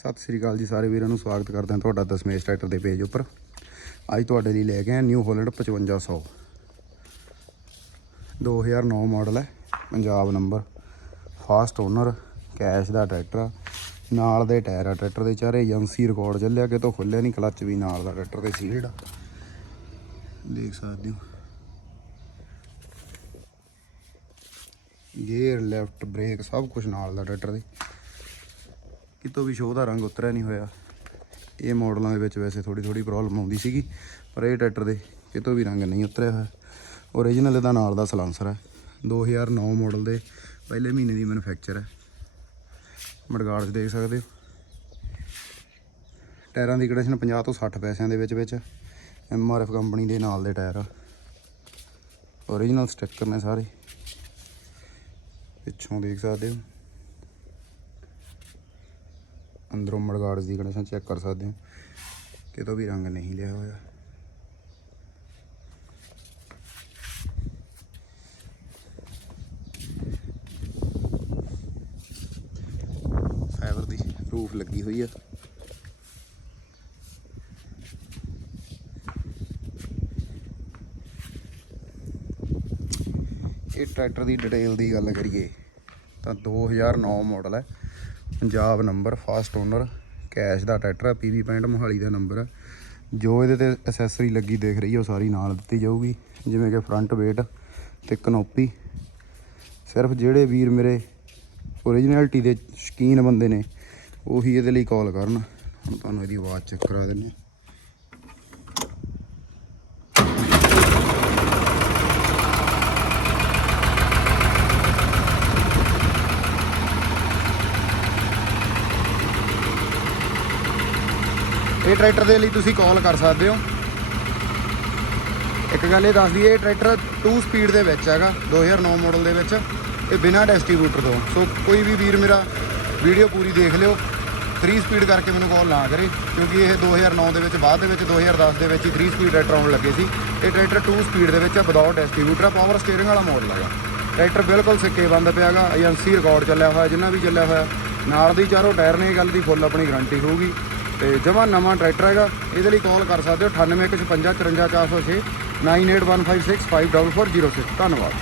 ਸਤਿ ਸ੍ਰੀ ਅਕਾਲ ਜੀ ਸਾਰੇ ਵੀਰਾਂ ਨੂੰ ਸਵਾਗਤ ਕਰਦੇ ਹਾਂ ਤੁਹਾਡਾ ਦਸਮੇਸ਼ ਟਰੈਕਟਰ ਦੇ ਪੇਜ ਉੱਪਰ। ਅੱਜ ਤੁਹਾਡੇ ਲਈ ਲੈ ਕੇ ਆਏ ਨਿਊ ਹੋਲੈਂਡ 5500 2009 ਮਾਡਲ ਹੈ, Punjab number first owner cash ਦਾ ਟਰੈਕਟਰ ਆ। ਨਾਲ ਦੇ ਟਾਇਰ ਆ ਟਰੈਕਟਰ ਦੇ ਚਾਰੇ ਏਜੰਸੀ ਰਿਕਾਰਡ ਚੱਲਿਆ ਕਿਤੋਂ ਖੁੱਲਿਆ ਨਹੀਂ ਕਲੱਚ ਵੀ ਨਾਲ ਦਾ ਟਰੈਕਟਰ ਦੇ ਸੀਲਡ ਆ। ਦੇਖ ਸਕਦੇ ਹੋ। ਗੇਅਰ ਲੈਫਟ ਬ੍ਰੇਕ ਸਭ ਕੁਝ ਨਾਲ ਦਾ ਟਰੈਕਟਰ ਦੇ। ਕਿਤੋਂ ਵੀ ਸ਼ੋਅ ਦਾ ਰੰਗ ਉਤਰਿਆ ਨਹੀਂ ਹੋਇਆ। ਇਹ ਮਾਡਲਾਂ ਦੇ ਵਿੱਚ ਵੈਸੇ ਥੋੜੀ ਥੋੜੀ ਪ੍ਰੋਬਲਮ ਆਉਂਦੀ ਸੀਗੀ, ਪਰ ਇਹ ਟਰੈਕਟਰ ਦੇ ਕਿਤੋਂ ਵੀ ਰੰਗ ਨਹੀਂ ਉਤਰਿਆ ਹੋਇਆ। ਓਰੀਜਨਲ ਇਹਦਾ ਨਾਲ ਦਾ ਸਲਾਂਸਰ ਹੈ। 2009 ਮਾਡਲ ਦੇ ਪਹਿਲੇ ਮਹੀਨੇ ਦੀ ਮੈਨੂਫੈਕਚਰ ਹੈ। ਮੜਗਾੜ 'ਚ ਦੇਖ ਸਕਦੇ ਹੋ। ਟਾਇਰਾਂ ਦੀ ਕੰਡੀਸ਼ਨ 50 ਤੋਂ 60 ਪੈਸਿਆਂ ਦੇ ਵਿੱਚ ਵਿੱਚ ਐਮ ਆਰ ਐਫ ਕੰਪਨੀ ਦੇ ਨਾਲ ਦੇ ਟਾਇਰ ਆ। ਓਰੀਜਨਲ ਸਟicker ਨੇ ਸਾਰੇ। ਪਿੱਛੋਂ ਦੇਖ ਸਕਦੇ ਹੋ। ਅੰਦਰੋਂ ਮੜਗਾੜ ਦੀ ਕੰਡੀਸ਼ਨ ਚੈੱਕ ਕਰ ਸਕਦੇ ਹੋ। ਕਿਤੋਂ ਵੀ ਰੰਗ ਨਹੀਂ ਲਿਆ ਹੋਇਆ। ਫਾਈਬਰ ਦੀ ਰੂਫ ਲੱਗੀ ਹੋਈ ਆ। ਇਹ ਟਰੈਕਟਰ ਦੀ ਡਿਟੇਲ ਦੀ ਗੱਲ ਕਰੀਏ, ਤਾਂ 2009 ਮਾਡਲ ਹੈ। Punjab number first owner cash ਦਾ ਟਰੈਕਟਰ ਹੈ ਪੀਵੀ ਪੈਂਟ ਮੋਹਾਲੀ ਦਾ ਨੰਬਰ ਹੈ ਜੋ ਇਹਦੇ ਤੇ ਐਸੈਸਰੀ ਲੱਗੀ ਦੇਖ ਰਹੀ ਹੈ ਉਹ ਸਾਰੀ ਨਾਲ ਦਿੱਤੀ ਜਾਊਗੀ। ਜਿਵੇਂ ਕਿ ਫਰੰਟ ਵੇਟ ਤੇ ਕਨੋਪੀ। ਸਿਰਫ ਜਿਹੜੇ ਵੀਰ ਮੇਰੇ ਓਰੀਜਨੈਲਿਟੀ ਦੇ ਸ਼ਕੀਨ ਬੰਦੇ ਨੇ, ਉਹੀ ਇਹਦੇ ਲਈ ਕਾਲ ਕਰਨ। ਹੁਣ ਤੁਹਾਨੂੰ ਇਹਦੀ ਆਵਾਜ਼ ਚੈੱਕ ਕਰਾ ਦਿੰਦੇ ਇਹ ਟਰੈਕਟਰ ਦੇ ਲਈ ਤੁਸੀਂ ਕਾਲ ਕਰ ਸਕਦੇ ਹੋ। ਇੱਕ ਗੱਲ ਇਹ ਦੱਸ ਦਈਏ ਇਹ ਟਰੈਕਟਰ 2 ਸਪੀਡ ਦੇ ਵਿੱਚ ਹੈਗਾ 2009 ਮਾਡਲ ਦੇ ਵਿੱਚ। ਇਹ ਬਿਨਾਂ ਡਿਸਟ੍ਰੀਬਿਊਟਰ ਤੋਂ। ਸੋ ਕੋਈ ਵੀ ਵੀਰ ਮੇਰਾ ਵੀਡੀਓ ਪੂਰੀ ਦੇਖ ਲਿਓ। 3 ਸਪੀਡ ਕਰਕੇ ਮੈਨੂੰ ਕਾਲ ਨਾ ਕਰੇ, ਕਿਉਂਕਿ ਇਹ 2009 ਦੇ ਵਿੱਚ, ਬਾਅਦ ਦੇ ਵਿੱਚ 2010 ਦੇ ਵਿੱਚ ਹੀ 3 ਸਪੀਡ ਟਰੈਕਟਰ ਆਉਣ ਲੱਗੇ ਸੀ। ਇਹ ਟਰੈਕਟਰ 2 ਸਪੀਡ ਦੇ ਵਿੱਚ ਹੈ ਵਿਦਆਊਟ ਡਿਸਟ੍ਰੀਬਿਊਟਰ ਪਾਵਰ ਸਟੀਅਰਿੰਗ ਵਾਲਾ ਮਾਡਲ ਹੈਗਾ। ਟਰੈਕਟਰ ਬਿਲਕੁਲ ਸਿੱਕੇ ਬੰਦ ਪਿਆਗਾ ਏਜੰਸੀ ਰਿਕਾਰਡ ਚੱਲਿਆ ਹੋਇਆ, ਜਿੰਨਾ ਵੀ ਚੱਲਿਆ ਹੋਇਆ, ਨਾਲ ਦੀ ਚਾਰੋਂ ਟਾਇਰ ਨੇ ਇਹ ਗੱਲ ਦੀ ਫੁੱਲ ਆਪਣੀ ਗਾਰੰਟੀ ਹੋਊਗੀ। ਤੇ ਜਮਾ ਨਵਾਂ ਟਰੈਕਟਰ ਹੈਗਾ। ਇਹਦੇ ਲਈ ਕਾਲ ਕਰ ਸਕਦੇ ਹੋ। 9815544406 9815655406 ਧੰਨਵਾਦ।